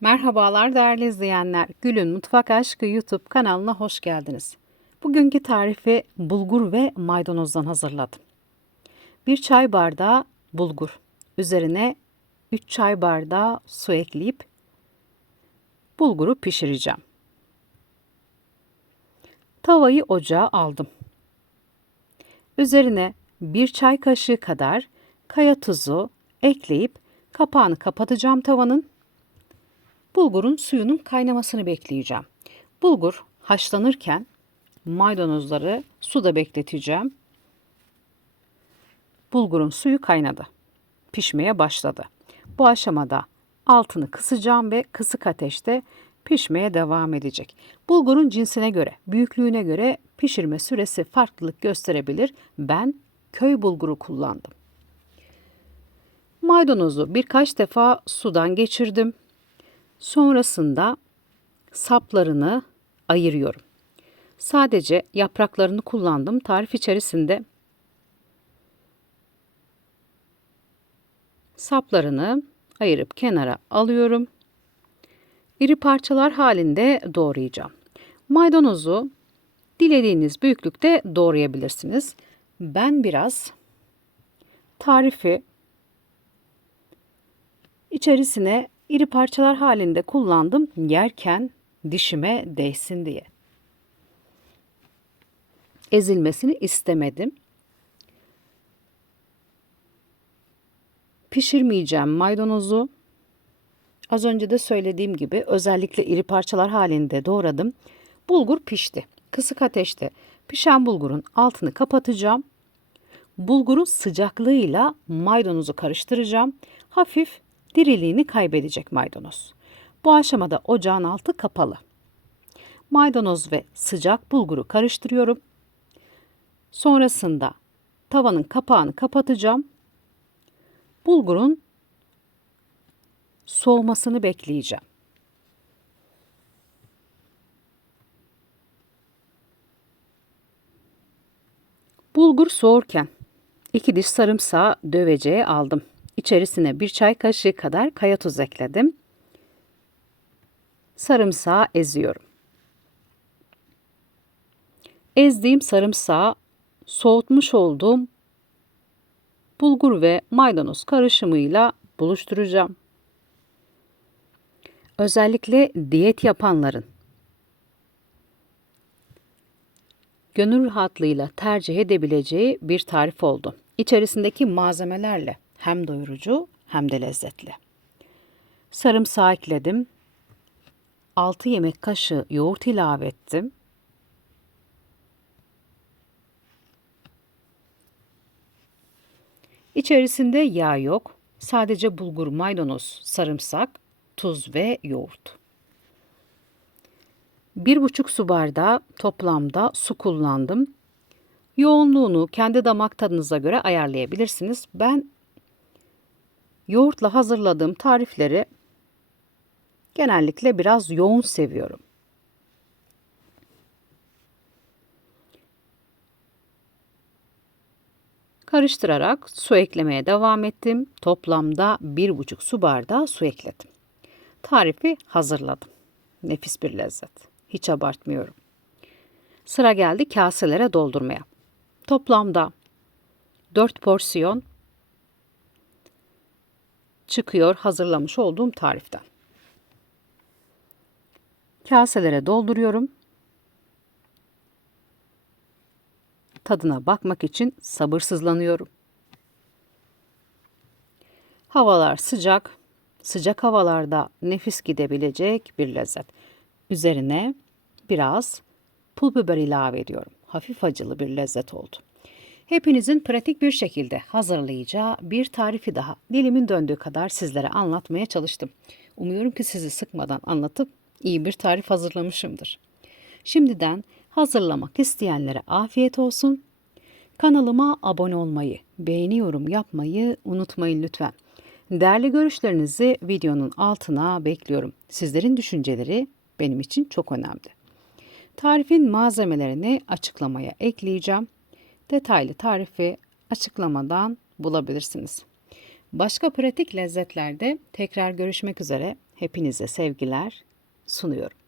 Merhabalar değerli izleyenler. Gül'ün Mutfak Aşkı YouTube kanalına hoş geldiniz. Bugünkü tarifi bulgur ve maydanozdan hazırladım. 1 çay bardağı bulgur. Üzerine 3 çay bardağı su ekleyip bulguru pişireceğim. Tavayı ocağa aldım. Üzerine 1 çay kaşığı kadar kaya tuzu ekleyip kapağını kapatacağım tavanın bulgurun suyunun kaynamasını bekleyeceğim. Bulgur haşlanırken maydanozları suda bekleteceğim. Bulgurun suyu kaynadı. Pişmeye başladı. Bu aşamada altını kısacağım ve kısık ateşte pişmeye devam edecek. Bulgurun cinsine göre, büyüklüğüne göre pişirme süresi farklılık gösterebilir. Ben köy bulguru kullandım. Maydanozu birkaç defa sudan geçirdim. Sonrasında saplarını ayırıyorum. Sadece yapraklarını kullandım. Tarif içerisinde saplarını ayırıp kenara alıyorum. İri parçalar halinde doğrayacağım. Maydanozu dilediğiniz büyüklükte doğrayabilirsiniz. Ben biraz tarifi içerisine iri parçalar halinde kullandım yerken dişime değsin diye. Ezilmesini istemedim. Pişirmeyeceğim maydanozu. Az önce de söylediğim gibi özellikle iri parçalar halinde doğradım. Bulgur pişti. Kısık ateşte pişen bulgurun altını kapatacağım. Bulgurun sıcaklığıyla maydanozu karıştıracağım. Hafif diriliğini kaybedecek maydanoz. Bu aşamada ocağın altı kapalı. Maydanoz ve sıcak bulguru karıştırıyorum. Sonrasında tavanın kapağını kapatacağım. Bulgurun soğumasını bekleyeceğim. Bulgur soğurken iki diş sarımsağı döveceğe aldım. İçerisine bir çay kaşığı kadar kaya tuz ekledim. Sarımsağı eziyorum. Ezdiğim sarımsağı soğutmuş olduğum bulgur ve maydanoz karışımıyla buluşturacağım. Özellikle diyet yapanların gönül rahatlığıyla tercih edebileceği bir tarif oldu. İçerisindeki malzemelerle hem doyurucu hem de lezzetli. Sarımsağı ekledim. 6 yemek kaşığı yoğurt ilave ettim. İçerisinde yağ yok. Sadece bulgur, maydanoz, sarımsak, tuz ve yoğurt. Bir buçuk su bardağı toplamda su kullandım. Yoğunluğunu kendi damak tadınıza göre ayarlayabilirsiniz. Ben yoğurtla hazırladığım tarifleri genellikle biraz yoğun seviyorum. Karıştırarak su eklemeye devam ettim. Toplamda bir buçuk su bardağı su ekledim. Tarifi hazırladım. Nefis bir lezzet. Hiç abartmıyorum. Sıra geldi kaselere doldurmaya. Toplamda 4 porsiyon çıkıyor hazırlamış olduğum tariften. Kaselere dolduruyorum. Tadına bakmak için sabırsızlanıyorum. Havalar sıcak. Sıcak havalarda nefis gidebilecek bir lezzet. Üzerine biraz pul biber ilave ediyorum. Hafif acılı bir lezzet oldu. Hepinizin pratik bir şekilde hazırlayacağı bir tarifi daha dilimin döndüğü kadar sizlere anlatmaya çalıştım. Umuyorum ki sizi sıkmadan anlatıp iyi bir tarif hazırlamışımdır. Şimdiden hazırlamak isteyenlere afiyet olsun. Kanalıma abone olmayı, beğeni yorum yapmayı unutmayın lütfen. Değerli görüşlerinizi videonun altına bekliyorum. Sizlerin düşünceleri benim için çok önemli. Tarifin malzemelerini açıklamaya ekleyeceğim. Detaylı tarifi açıklamadan bulabilirsiniz. Başka pratik lezzetlerde tekrar görüşmek üzere. Hepinize sevgiler sunuyorum.